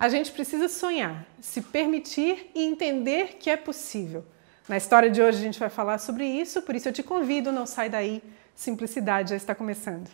A gente precisa sonhar, se permitir e entender que é possível. Na história de hoje a gente vai falar sobre isso, por isso eu te convido, não sai daí, Simplicidade já está começando.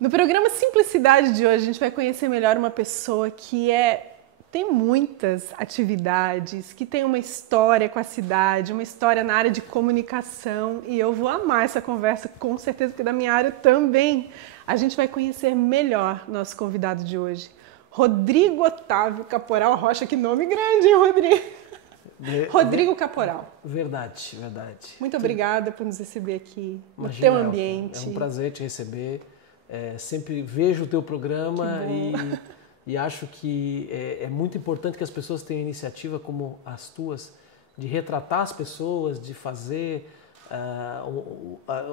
No programa Simplicidade de hoje, a gente vai conhecer melhor uma pessoa que tem muitas atividades, que tem uma história com a cidade, uma história na área de comunicação, e eu vou amar essa conversa, com certeza, porque da minha área também. A gente vai conhecer melhor nosso convidado de hoje, Rodrigo Otávio Caporal Rocha. Que nome grande, hein, Rodrigo? Rodrigo Caporal. Verdade, verdade. Muito obrigada por nos receber aqui, no teu ambiente. É um prazer te receber. Sempre vejo o teu programa e acho que é muito importante que as pessoas tenham iniciativa como as tuas, de retratar as pessoas, de fazer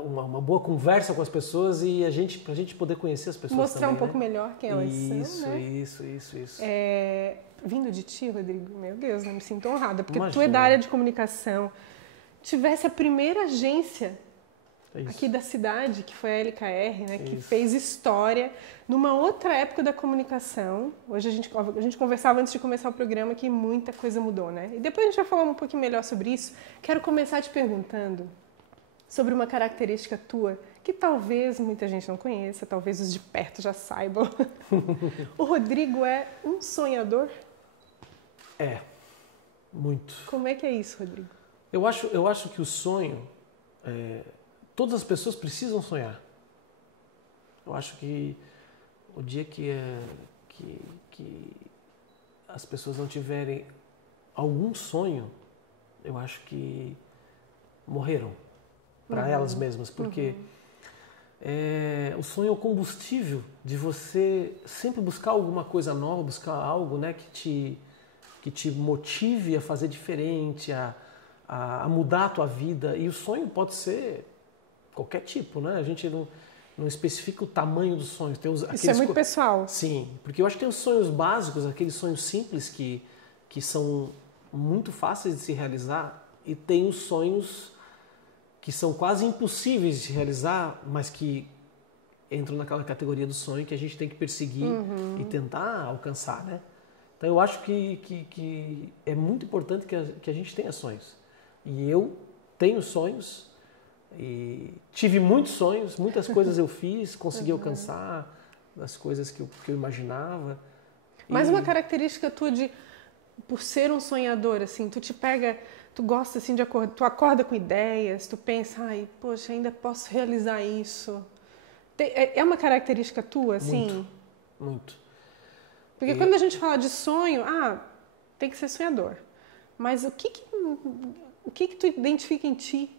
uma boa conversa com as pessoas e pra gente poder conhecer as pessoas mostrar também, um pouco melhor quem elas são, né? Isso. Vindo de ti, Rodrigo, meu Deus, eu me sinto honrada, porque Imagina. tu é da área de comunicação, tivesse a primeira agência aqui da cidade, que foi a LKR, né, que fez história numa outra época da comunicação. Hoje a gente conversava antes de começar o programa que muita coisa mudou, né? E depois a gente vai falar um pouquinho melhor sobre isso. Quero começar te perguntando sobre uma característica tua que talvez muita gente não conheça, talvez os de perto já saibam. O Rodrigo é um sonhador? Muito. Como é que é isso, Rodrigo? Eu acho que o sonho... Todas as pessoas precisam sonhar. Eu acho que o dia que as pessoas não tiverem algum sonho, eu acho que morreram para elas mesmas, porque o sonho é o combustível de você sempre buscar alguma coisa nova, buscar algo, né, que te motive a fazer diferente, a mudar a tua vida. E o sonho pode ser qualquer tipo, né? A gente não especifica o tamanho dos sonhos. Isso é muito pessoal. Sim, porque eu acho que tem os sonhos básicos, aqueles sonhos simples que são muito fáceis de se realizar, e tem os sonhos que são quase impossíveis de se realizar, mas que entram naquela categoria do sonho que a gente tem que perseguir e tentar alcançar, né? Então eu acho que é muito importante que a gente tenha sonhos. E eu tenho sonhos. E tive muitos sonhos, muitas coisas eu fiz, consegui alcançar as coisas que eu imaginava. Mas uma característica tua por ser um sonhador, assim, tu gosta assim de acordar, tu acorda com ideias, tu pensa, poxa, ainda posso realizar isso. É uma característica tua, assim? Muito. Porque quando a gente fala de sonho, tem que ser sonhador. Mas o que tu identifica em ti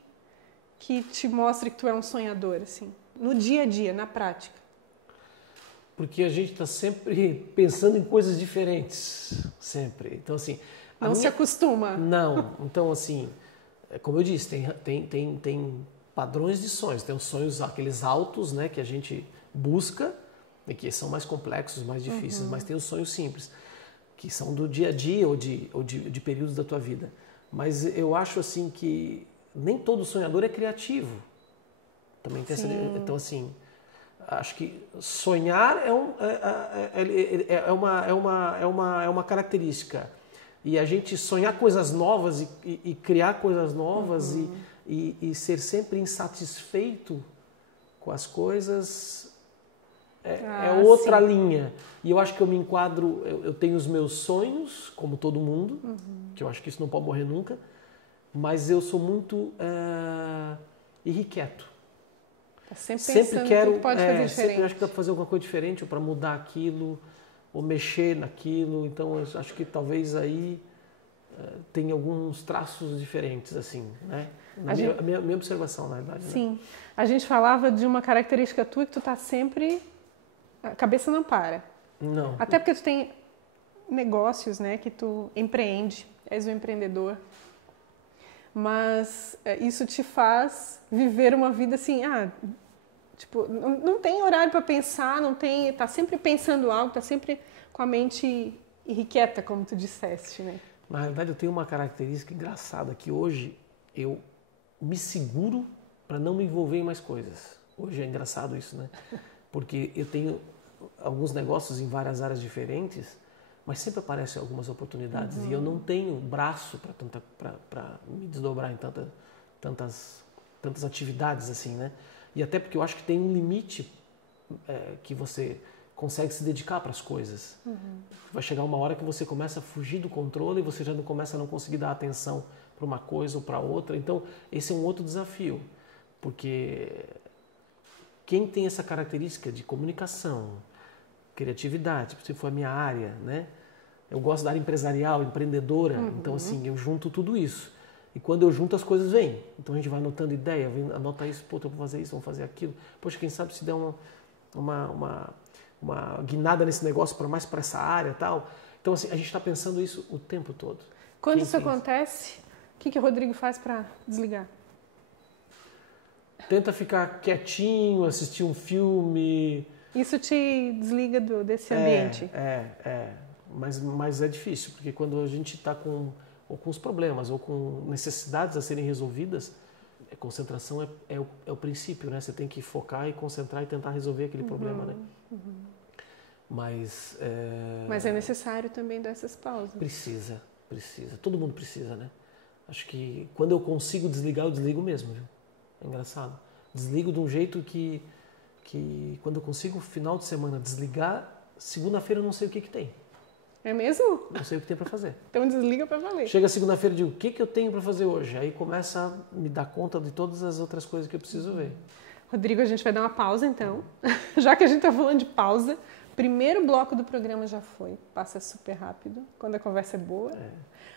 que te mostre que tu é um sonhador, assim, no dia a dia, na prática? Porque a gente está sempre pensando em coisas diferentes, sempre. Então, assim... Se acostuma. Não. Então, assim, como eu disse, tem padrões de sonhos. Tem os sonhos, aqueles altos, né, que a gente busca, e que são mais complexos, mais difíceis, mas tem os sonhos simples, que são do dia a dia ou de períodos da tua vida. Mas eu acho, assim, que nem todo sonhador é criativo. Também tem então, assim, acho que sonhar é uma característica. E a gente sonhar coisas novas e criar coisas novas e ser sempre insatisfeito com as coisas é outra linha. E eu acho que eu me enquadro, eu tenho os meus sonhos, como todo mundo, que eu acho que isso não pode morrer nunca, mas eu sou muito irrequieto. Tá sempre quero, que pode fazer diferente. Sempre acho que dá para fazer alguma coisa diferente, ou para mudar aquilo, ou mexer naquilo. Então, eu acho que talvez aí tem alguns traços diferentes, assim, né? A minha observação, na verdade. Sim. Né? A gente falava de uma característica tua que tu tá sempre... A cabeça não para. Não. Até porque tu tem negócios, né, que tu empreende, és um empreendedor. Mas isso te faz viver uma vida assim, tipo, não tem horário para pensar, tá sempre pensando algo, tá sempre com a mente irrequieta, como tu disseste, né? Na realidade, eu tenho uma característica engraçada, que hoje eu me seguro para não me envolver em mais coisas. Hoje é engraçado isso, né? Porque eu tenho alguns negócios em várias áreas diferentes, mas sempre aparecem algumas oportunidades e eu não tenho braço para me desdobrar em tantas atividades assim, né? E até porque eu acho que tem um limite que você consegue se dedicar para as coisas. Vai chegar uma hora que você começa a fugir do controle e você já começa a não conseguir dar atenção para uma coisa ou para outra. Então, esse é um outro desafio, porque quem tem essa característica de comunicação, criatividade, se for a minha área, né? Eu gosto da área empresarial, empreendedora, então assim, eu junto tudo isso. E quando eu junto, as coisas vêm. Então a gente vai anotando ideia, anota isso, pô, eu vou fazer isso, vamos fazer aquilo. Poxa, quem sabe se der uma guinada nesse negócio mais para essa área e tal. Então assim, a gente está pensando isso o tempo todo. Quando isso acontece, o que o Rodrigo faz para desligar? Tenta ficar quietinho, assistir um filme. Isso te desliga desse ambiente? Mas é difícil, porque quando a gente está com os problemas ou com necessidades a serem resolvidas, concentração é o princípio, né? Você tem que focar e concentrar e tentar resolver aquele problema, né? Mas é necessário também dar essas pausas. Precisa. Todo mundo precisa, né? Acho que quando eu consigo desligar, eu desligo mesmo, viu? É engraçado. Desligo de um jeito que quando eu consigo, final de semana, desligar, segunda-feira eu não sei o que tem. É mesmo? Não sei o que tem para fazer. Então desliga para valer. Chega segunda-feira e digo, o que eu tenho para fazer hoje? Aí começa a me dar conta de todas as outras coisas que eu preciso ver. Rodrigo, a gente vai dar uma pausa então. Já que a gente está falando de pausa, primeiro bloco do programa já foi. Passa super rápido, quando a conversa é boa.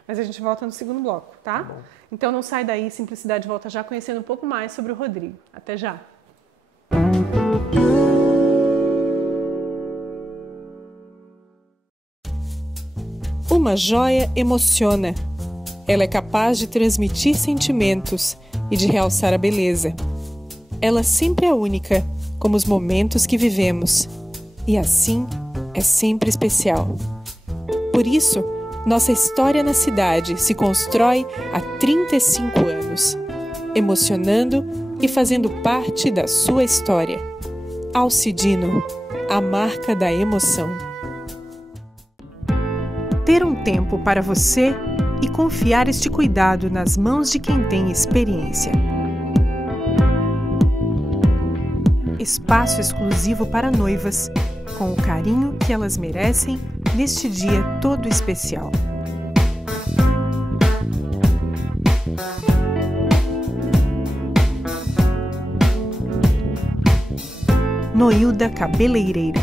Mas a gente volta no segundo bloco, tá? Bom. Então não sai daí, Simplicidade volta já conhecendo um pouco mais sobre o Rodrigo. Até já! Uma joia emociona. Ela é capaz de transmitir sentimentos e de realçar a beleza. Ela sempre é única, como os momentos que vivemos. E assim, é sempre especial. Por isso, nossa história na cidade se constrói há 35 anos, emocionando e fazendo parte da sua história. Alcidino, a marca da emoção. Ter um tempo para você e confiar este cuidado nas mãos de quem tem experiência. Espaço exclusivo para noivas, com o carinho que elas merecem neste dia todo especial. Noilda Cabeleireira.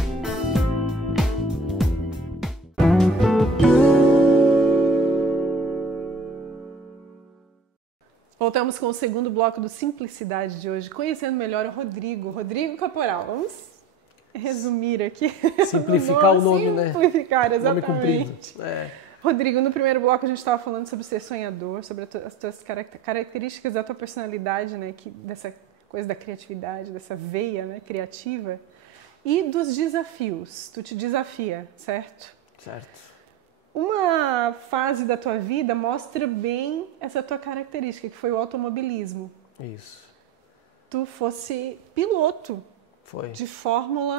Voltamos com o segundo bloco do Simplicidade de hoje, conhecendo melhor o Rodrigo Caporal. Vamos resumir aqui. Simplificar o nome, né? Simplificar, exatamente. Nome comprido. Rodrigo, no primeiro bloco a gente estava falando sobre ser sonhador, sobre as tuas características da tua personalidade, né? Dessa coisa da criatividade, dessa veia, né, criativa. E dos desafios. Tu te desafia, certo? Certo. Uma fase da tua vida mostra bem essa tua característica, que foi o automobilismo. Isso. Tu fosse piloto. Foi. De Fórmula...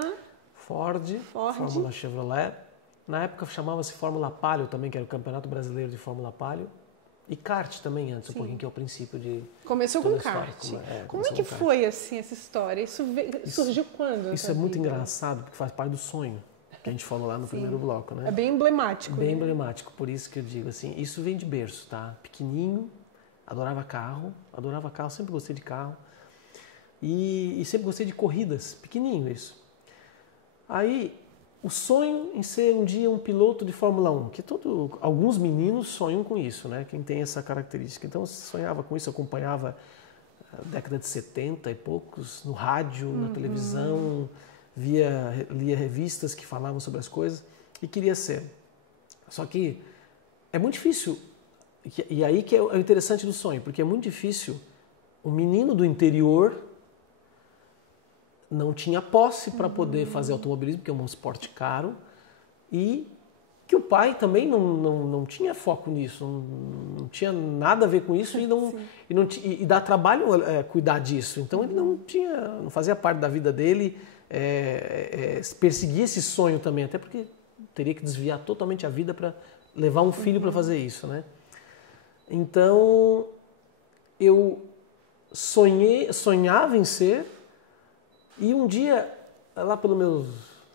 Ford, Fórmula Chevrolet. Na época chamava-se Fórmula Palio também, que era o Campeonato Brasileiro de Fórmula Palio. E kart também antes, um pouquinho, que é o princípio de... Começou com kart. Como é que foi assim essa história? Isso surgiu quando? Isso é muito engraçado, porque faz parte do sonho que a gente falou lá no primeiro bloco, né? É bem emblemático. Bem emblemático, por isso que eu digo assim, isso vem de berço, tá? Pequenininho, adorava carro, sempre gostei de carro. E sempre gostei de corridas, pequenininho isso. Aí, o sonho em ser um dia um piloto de Fórmula 1, que alguns meninos sonham com isso, né? Quem tem essa característica. Então, eu sonhava com isso, acompanhava a década de 70 e poucos, no rádio, na televisão, lia revistas que falavam sobre as coisas e queria ser. Só que é muito difícil, e aí que é o interessante do sonho, porque é muito difícil um menino do interior não tinha posse para poder fazer automobilismo, porque é um esporte caro, e que o pai também não tinha foco nisso, não tinha nada a ver com isso e dá trabalho cuidar disso. Então ele não fazia parte da vida dele perseguir esse sonho também, até porque teria que desviar totalmente a vida para levar um filho para fazer isso, né? Então eu sonhava em ser, e um dia, lá pelos meus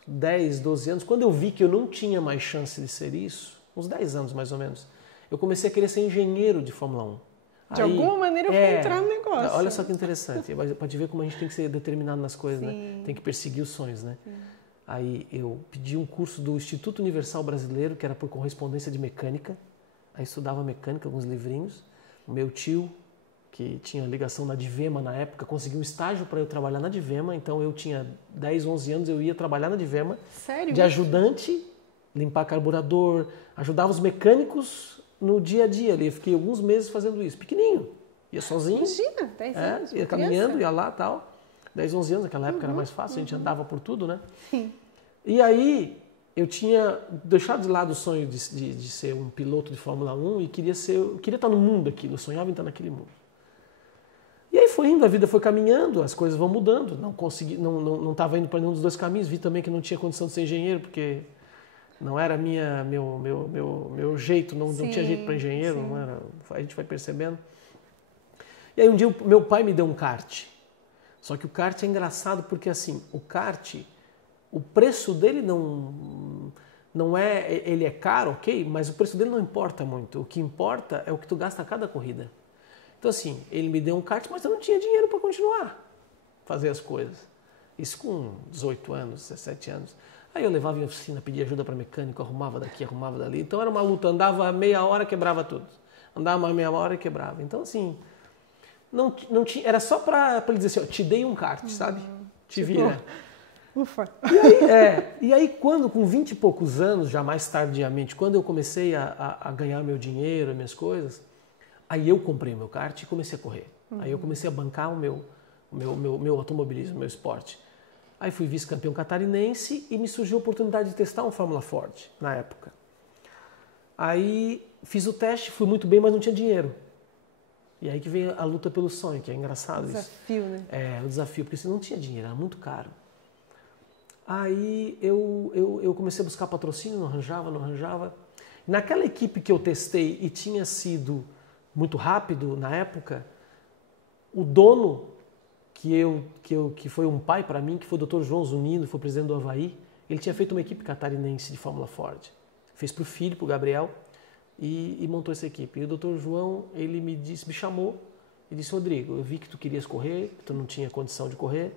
10, 12 anos, quando eu vi que eu não tinha mais chance de ser isso, uns 10 anos mais ou menos, eu comecei a querer ser engenheiro de Fórmula 1. De alguma maneira eu fui entrar no negócio. Olha só que interessante, pode ver como a gente tem que ser determinado nas coisas, né? Tem que perseguir os sonhos, né? Sim. Aí eu pedi um curso do Instituto Universal Brasileiro, que era por correspondência de mecânica. Aí estudava mecânica, alguns livrinhos. O meu tio, que tinha ligação na Divema na época, conseguiu um estágio para eu trabalhar na Divema. Então eu tinha 10, 11 anos, eu ia trabalhar na Divema. Sério? De ajudante, limpar carburador, ajudava os mecânicos no dia a dia ali. Eu fiquei alguns meses fazendo isso, pequenininho. Ia sozinho. Imagina, 10 anos. Ia caminhando, ia lá e tal. 10, 11 anos, naquela época era mais fácil, a gente andava por tudo, né? Sim. E aí eu tinha deixado de lado o sonho de ser um piloto de Fórmula 1 e queria estar no mundo aquilo, eu sonhava em estar naquele mundo. E aí foi indo, a vida foi caminhando, as coisas vão mudando, não estava indo para nenhum dos dois caminhos, vi também que não tinha condição de ser engenheiro, porque não era meu jeito, não tinha jeito para engenheiro, não era, a gente vai percebendo. E aí um dia meu pai me deu um kart. Só que o kart é engraçado porque assim, o kart, o preço dele não é, ele é caro, ok? Mas o preço dele não importa muito. O que importa é o que tu gasta a cada corrida. Então assim, ele me deu um kart, mas eu não tinha dinheiro para continuar a fazer as coisas. Isso com 18 anos, 17 anos. Aí eu levava em oficina, pedia ajuda para mecânico, arrumava daqui, arrumava dali. Então era uma luta, andava meia hora, quebrava tudo. Andava mais meia hora e quebrava. Então assim, não tinha, era só para ele dizer assim, ó, te dei um kart, sabe? Te vira. Ufa. E aí quando, com 20 e poucos anos, já mais tardiamente, quando eu comecei a ganhar meu dinheiro, minhas coisas, aí eu comprei meu kart e comecei a correr. Aí eu comecei a bancar o meu automobilismo, meu esporte. Aí fui vice-campeão catarinense e me surgiu a oportunidade de testar um Fórmula Ford, na época. Aí fiz o teste, fui muito bem, mas não tinha dinheiro. E aí que vem a luta pelo sonho, que é engraçado isso. Desafio, né? É, o desafio, porque você não tinha dinheiro, era muito caro. Aí eu comecei a buscar patrocínio, não arranjava. Naquela equipe que eu testei e tinha sido muito rápido na época, o dono, que foi um pai para mim, que foi o Dr. João Zunino, foi presidente do Avaí, ele tinha feito uma equipe catarinense de Fórmula Ford. Fez para o filho, para o Gabriel, e montou essa equipe. E o Dr. João, ele me chamou e disse, Rodrigo, eu vi que tu querias correr, que tu não tinha condição de correr,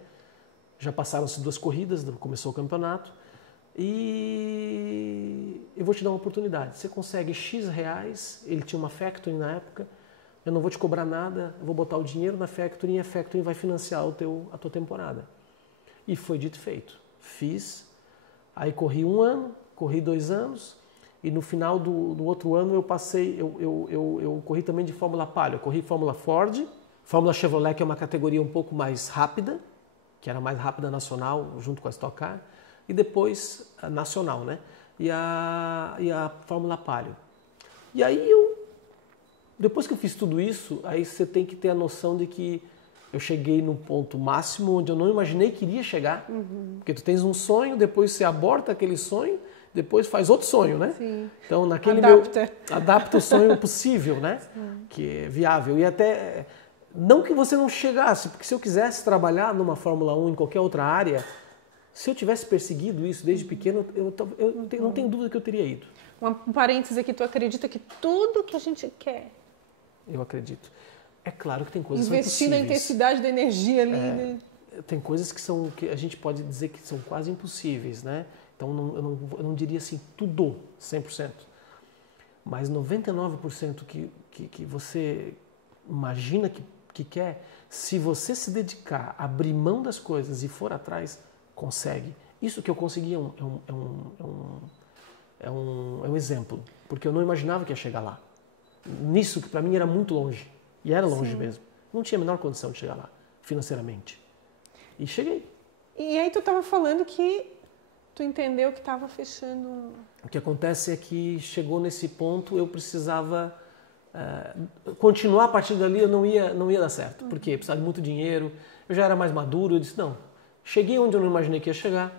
já passaram-se 2 corridas, começou o campeonato, e eu vou te dar uma oportunidade. Você consegue X reais, ele tinha uma factory na época, eu não vou te cobrar nada, eu vou botar o dinheiro na factory e a factory vai financiar a tua temporada. E foi dito e feito. Fiz, aí corri 1 ano, corri 2 anos, e no final do outro ano eu corri também de Fórmula Palio. Eu corri Fórmula Ford, Fórmula Chevrolet, que é uma categoria um pouco mais rápida, que era mais rápida nacional, junto com a Stock Car, e depois a nacional, né? E a Fórmula Palio. E aí depois que eu fiz tudo isso, aí você tem que ter a noção de que eu cheguei no ponto máximo onde eu não imaginei que iria chegar. Porque tu tens um sonho, depois você aborta aquele sonho, depois faz outro sonho, né? Sim. Então, adapta o sonho possível, né? Sim. Que é viável. E até, não que você não chegasse, porque se eu quisesse trabalhar numa Fórmula 1 em qualquer outra área, se eu tivesse perseguido isso desde pequeno, eu não tenho dúvida que eu teria ido. Um parênteses aqui, tu acredita que tudo que a gente quer... Eu acredito. É claro que tem coisas que são impossíveis. Investir na intensidade da energia ali, né? Tem coisas que a gente pode dizer que são quase impossíveis, né? Então eu não diria assim tudo, 100%. Mas 99% que você imagina que quer, se você se dedicar, abrir mão das coisas e for atrás, consegue. Isso que eu consegui é um exemplo, porque eu não imaginava que ia chegar lá. Nisso que para mim era muito longe, e era longe mesmo. Não tinha a menor condição de chegar lá, financeiramente. E cheguei. E aí tu estava falando que tu entendeu que estava fechando... O que acontece é que chegou nesse ponto, eu precisava continuar a partir dali, eu não ia dar certo. Por quê? Precisava de muito dinheiro, eu já era mais maduro, eu disse, não, cheguei onde eu não imaginei que ia chegar,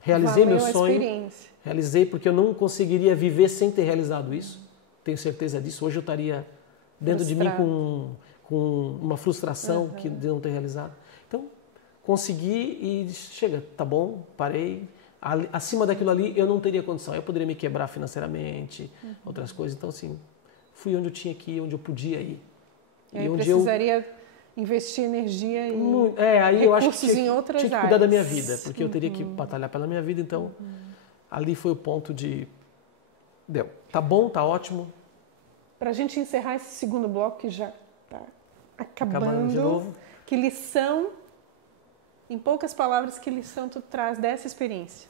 realizei meu sonho, realizei porque eu não conseguiria viver sem ter realizado isso, tenho certeza disso, hoje eu estaria dentro de mim com uma frustração de não ter realizado. Então, consegui e disse, chega, tá bom, parei. Acima daquilo ali eu não teria condição. Eu poderia me quebrar financeiramente, outras coisas. Então, assim, fui onde eu tinha que ir, onde eu podia ir. E aí onde precisaria investir energia e aí eu acho que tinha que cuidar da minha vida, porque eu teria que batalhar pela minha vida. Então, ali foi o ponto de... Deu. Tá bom, tá ótimo. Para a gente encerrar esse segundo bloco, que já tá acabando de novo. Que lição, em poucas palavras, que lição tu traz dessa experiência?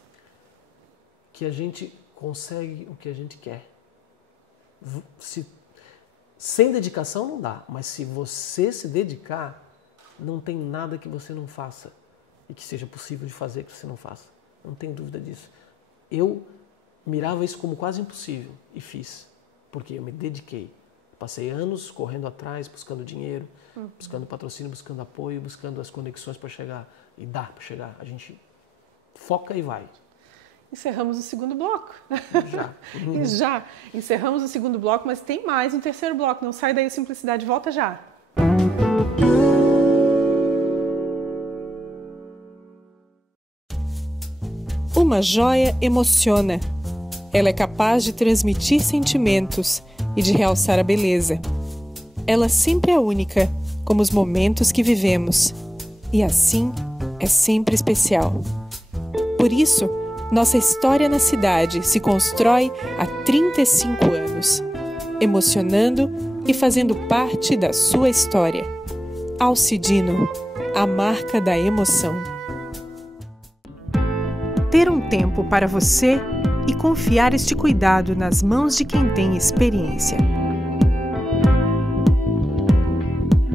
Que a gente consegue o que a gente quer. Sem dedicação não dá, mas se você se dedicar, não tem nada que você não faça e que seja possível de fazer que você não faça. Não tenho dúvida disso. Eu mirava isso como quase impossível e fiz, porque eu me dediquei. Passei anos correndo atrás, buscando dinheiro, buscando patrocínio, buscando apoio, buscando as conexões para chegar e dar para chegar. A gente foca e vai. Encerramos o segundo bloco. Já. Já. Encerramos o segundo bloco, mas tem mais um terceiro bloco. Não sai daí, Simplicidade. Volta já. Uma joia emociona. Ela é capaz de transmitir sentimentos e de realçar a beleza. Ela sempre é única, como os momentos que vivemos. E assim, é sempre especial. Por isso, nossa história na cidade se constrói há 35 anos, emocionando e fazendo parte da sua história. Alcidino, a marca da emoção. Ter um tempo para você e confiar este cuidado nas mãos de quem tem experiência.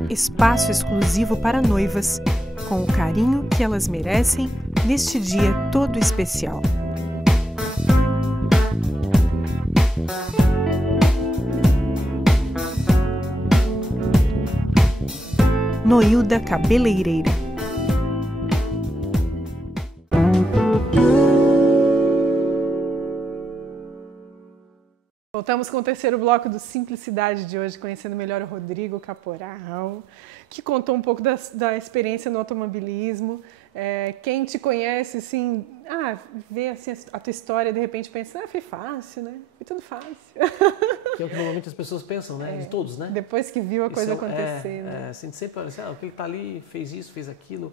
Espaço exclusivo para noivas, com o carinho que elas merecem neste dia todo especial. Noilda Cabeleireira. Voltamos com o terceiro bloco do Simplicidade de hoje, conhecendo melhor o Rodrigo Caporal, que contou um pouco da experiência no automobilismo. Quem te conhece, assim, vê assim, a tua história, de repente pensa, foi fácil, né? Foi tudo fácil. Que é o que normalmente as pessoas pensam, né? De todos, né? Depois que viu a coisa acontecer, né? Assim, sempre fala assim, aquele que tá ali fez isso, fez aquilo.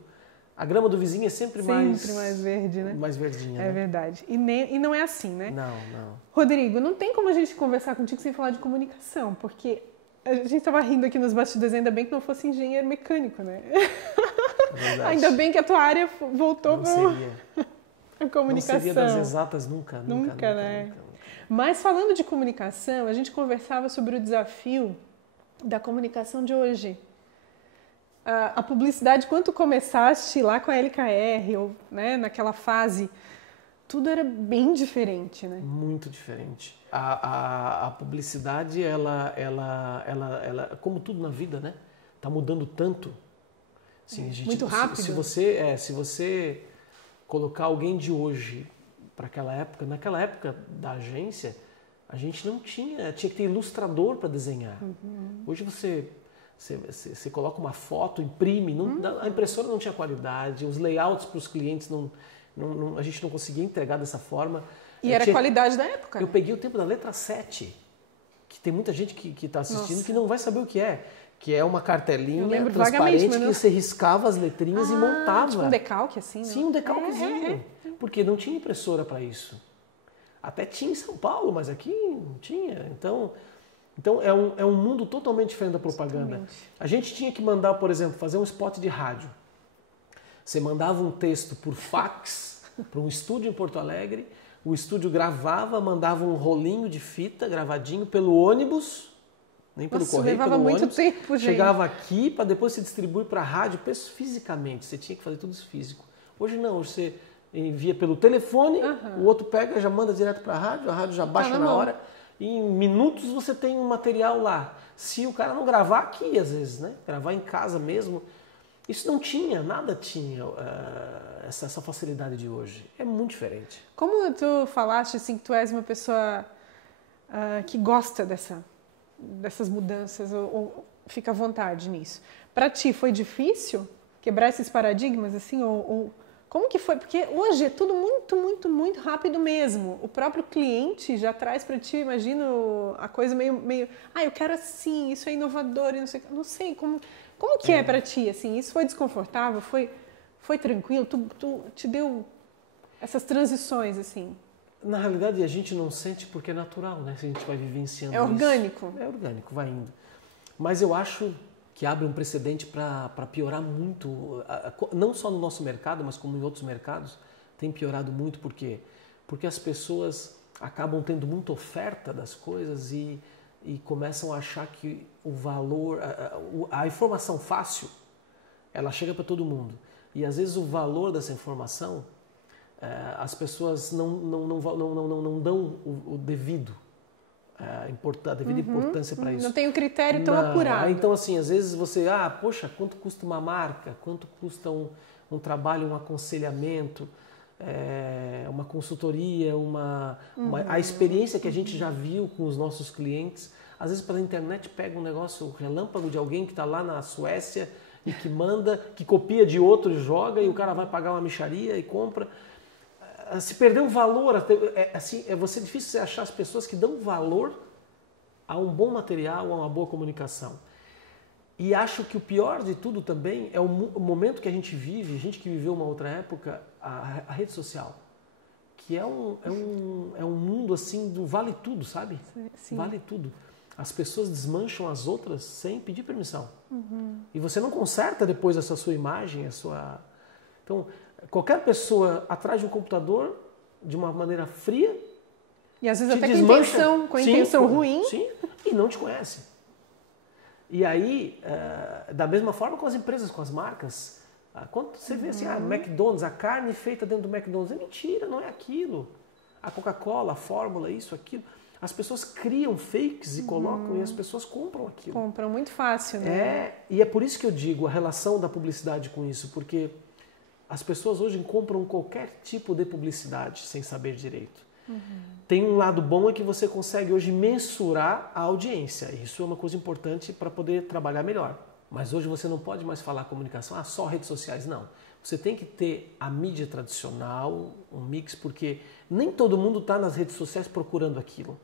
A grama do vizinho é sempre mais verde, né? Mais verdinha, né? É verdade. E não é assim, né? Não. Rodrigo, não tem como a gente conversar contigo sem falar de comunicação, porque a gente estava rindo aqui nos bastidores, ainda bem que não fosse engenheiro mecânico, né? Verdade. Ainda bem que a tua área voltou para a comunicação. Não seria das exatas nunca, né? Nunca. Mas falando de comunicação, a gente conversava sobre o desafio da comunicação de hoje. A publicidade, quando tu começaste lá com a LKR, ou, né, naquela fase, tudo era bem diferente, né? Muito diferente. A publicidade, ela, como tudo na vida, né? Tá mudando tanto. Assim, muito rápido. Se você colocar alguém de hoje para aquela época, naquela época da agência, a gente não tinha que ter ilustrador para desenhar. Hoje você coloca uma foto, imprime, a impressora não tinha qualidade, os layouts para os clientes a gente não conseguia entregar dessa forma. E era a qualidade da época. Eu peguei o tempo da letra 7, que tem muita gente que está assistindo que não vai saber o que é. Que é uma cartelinha transparente que você riscava as letrinhas e montava. Tipo um decalque assim, né? Sim, um decalquezinho. Porque não tinha impressora para isso. Até tinha em São Paulo, mas aqui não tinha. Então é um mundo totalmente diferente da propaganda. Totalmente. A gente tinha que mandar, por exemplo, fazer um spot de rádio. Você mandava um texto por fax para um estúdio em Porto Alegre, o estúdio gravava, mandava um rolinho de fita gravadinho pelo ônibus, nem pelo correio, levava pelo muito ônibus. tempo, gente. Chegava aqui para depois se distribuir para a rádio, fisicamente, você tinha que fazer tudo isso físico. Hoje não, hoje você envia pelo telefone, o outro pega, já manda direto para a rádio já baixa na hora, e em minutos você tem um material lá. Se o cara não gravar aqui, às vezes, né? Gravar em casa mesmo, isso não tinha, nada tinha essa facilidade de hoje. É muito diferente. Como tu falaste, assim, que tu és uma pessoa que gosta dessas mudanças, ou fica à vontade nisso. Para ti foi difícil quebrar esses paradigmas, assim, ou como que foi? Porque hoje é tudo muito, muito, muito rápido mesmo. O próprio cliente já traz para ti, imagino, a coisa meio, eu quero assim, isso é inovador, não sei como que é para ti, assim, isso foi desconfortável, foi tranquilo, tu te deu essas transições, assim? Na realidade, a gente não sente porque é natural, né? Se a gente vai vivenciando isso. É orgânico? É orgânico, vai indo. Mas eu acho que abre um precedente para piorar muito, não só no nosso mercado, mas como em outros mercados, tem piorado muito. Por quê? Porque as pessoas acabam tendo muita oferta das coisas e começam a achar que o valor, a informação fácil, ela chega para todo mundo. E às vezes o valor dessa informação, as pessoas não dão o devido. A devida importância para isso. Não tem um critério tão apurado. Então, assim, às vezes você, poxa, quanto custa uma marca? Quanto custa um trabalho, um aconselhamento, uma consultoria, a experiência que a gente já viu com os nossos clientes. Às vezes pela internet pega um negócio relâmpago de alguém que está lá na Suécia e que manda, que copia de outro e joga e o cara vai pagar uma mixaria e compra. Se perder o valor, vai ser difícil você achar as pessoas que dão valor a um bom material, a uma boa comunicação. E acho que o pior de tudo também é o momento que a gente vive, a gente que viveu uma outra época, a rede social, que é um mundo assim do vale tudo, sabe? Sim. Vale tudo. As pessoas desmancham as outras sem pedir permissão. E você não conserta depois essa sua imagem, Então, qualquer pessoa atrás de um computador, de uma maneira fria, e às vezes até com sim, intenção ruim. Sim, e não te conhece. E aí, da mesma forma com as empresas, com as marcas, quando você vê assim, McDonald's, a carne feita dentro do McDonald's, é mentira, não é aquilo. A Coca-Cola, a fórmula, isso, aquilo. As pessoas criam fakes e colocam e as pessoas compram aquilo. Compram muito fácil, né? E é por isso que eu digo a relação da publicidade com isso, porque as pessoas hoje compram qualquer tipo de publicidade sem saber direito. Tem um lado bom é que você consegue hoje mensurar a audiência. Isso é uma coisa importante para poder trabalhar melhor. Mas hoje você não pode mais falar comunicação, só redes sociais, não. Você tem que ter a mídia tradicional, um mix, porque nem todo mundo está nas redes sociais procurando aquilo.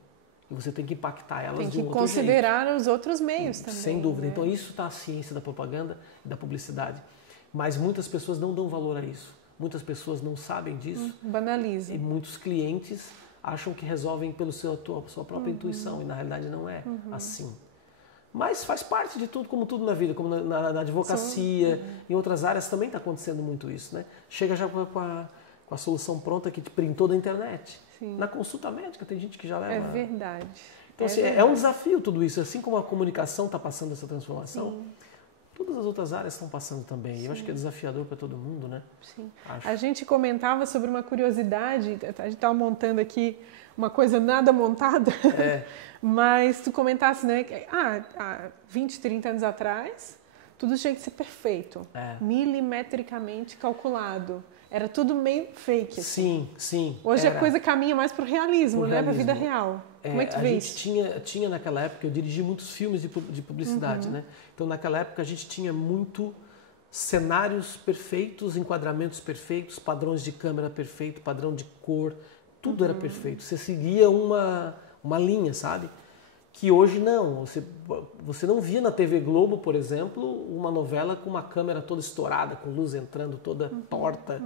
E você tem que impactar elas de um outro jeito. Tem que considerar os outros meios também. Sem dúvida. Né? Então isso está a ciência da propaganda e da publicidade. Mas muitas pessoas não dão valor a isso. Muitas pessoas não sabem disso. Banalizam. E muitos clientes acham que resolvem pela sua própria intuição. E na realidade não é assim. Mas faz parte de tudo, como tudo na vida. Como na advocacia, em outras áreas também está acontecendo muito isso. Né? Chega já com a solução pronta que te printou da internet. Sim. Na consulta médica tem gente que já leva... É verdade. Então assim, é um desafio tudo isso. Assim como a comunicação está passando essa transformação... Todas as outras áreas estão passando também. Sim. Eu acho que é desafiador para todo mundo, né? Sim. A gente comentava sobre uma curiosidade, a gente estava montando aqui uma coisa nada montada, mas tu comentasse, né, que há 20, 30 anos atrás, tudo tinha que ser perfeito, milimetricamente calculado. Era tudo meio fake. Assim. Sim. Hoje a coisa caminha mais para o realismo, né? Para a vida real. Como é que tu vê isso? Tinha naquela época, eu dirigi muitos filmes de publicidade, né? Então naquela época a gente tinha muito cenários perfeitos, enquadramentos perfeitos, padrões de câmera perfeito, padrão de cor, tudo era perfeito. Você seguia uma linha, sabe? Que hoje não. Você não via na TV Globo, por exemplo, uma novela com uma câmera toda estourada, com luz entrando toda torta,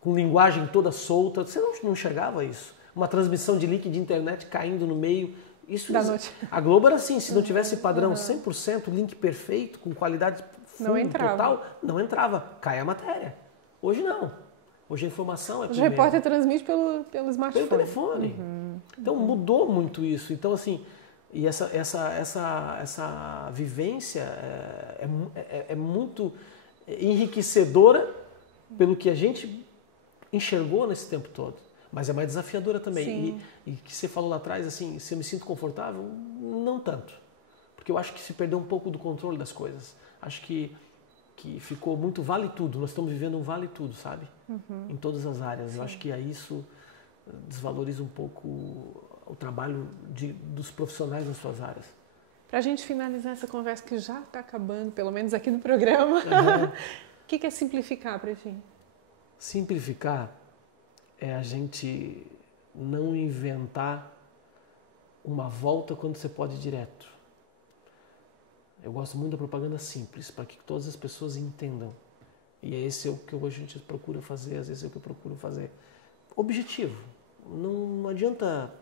com linguagem toda solta. Você não enxergava isso. Uma transmissão de link de internet caindo no meio. A Globo era assim, se não tivesse padrão 100%, link perfeito, com qualidade full, total, não entrava. Cai a matéria. Hoje não. Hoje a informação é primeiro. O repórter transmite pelo smartphone. Pelo telefone. Então mudou muito isso. Então assim, e essa vivência é muito enriquecedora pelo que a gente enxergou nesse tempo todo. Mas é mais desafiadora também. E que você falou lá atrás, assim, se eu me sinto confortável, não tanto. Porque eu acho que se perdeu um pouco do controle das coisas. Acho que ficou muito vale tudo. Nós estamos vivendo um vale tudo, sabe? Em todas as áreas. Sim. Eu acho que isso desvaloriza um pouco o trabalho dos profissionais nas suas áreas. Para a gente finalizar essa conversa que já está acabando, pelo menos aqui no programa, o que é simplificar para ti? Simplificar é a gente não inventar uma volta quando você pode ir direto. Eu gosto muito da propaganda simples, para que todas as pessoas entendam. E é esse o que a gente procura fazer, às vezes é o que eu procuro fazer. Objetivo. Não adianta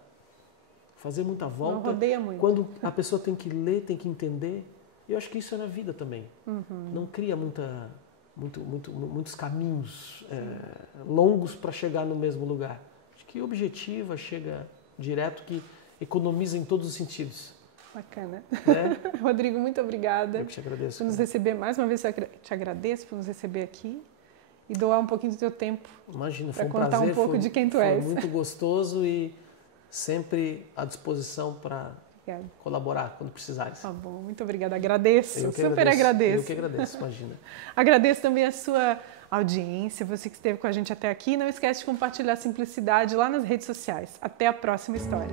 fazer muita volta. Não rodeia muito. Quando a pessoa tem que ler, tem que entender. Eu acho que isso é na vida também. Não cria muitos caminhos longos para chegar no mesmo lugar. Acho que objetiva, chega direto, que economiza em todos os sentidos. Bacana. Rodrigo, muito obrigada. Eu que te agradeço. Por nos receber, mais uma vez te agradeço por nos receber aqui e doar um pouquinho do teu tempo. Imagina, foi um prazer. Para contar um pouco de quem tu és. Foi muito gostoso e sempre à disposição para colaborar quando precisares. Tá bom, muito obrigada. Agradeço, super agradeço. Eu que agradeço, imagina. Agradeço também a sua audiência, você que esteve com a gente até aqui. Não esquece de compartilhar a Simplicidade lá nas redes sociais. Até a próxima história.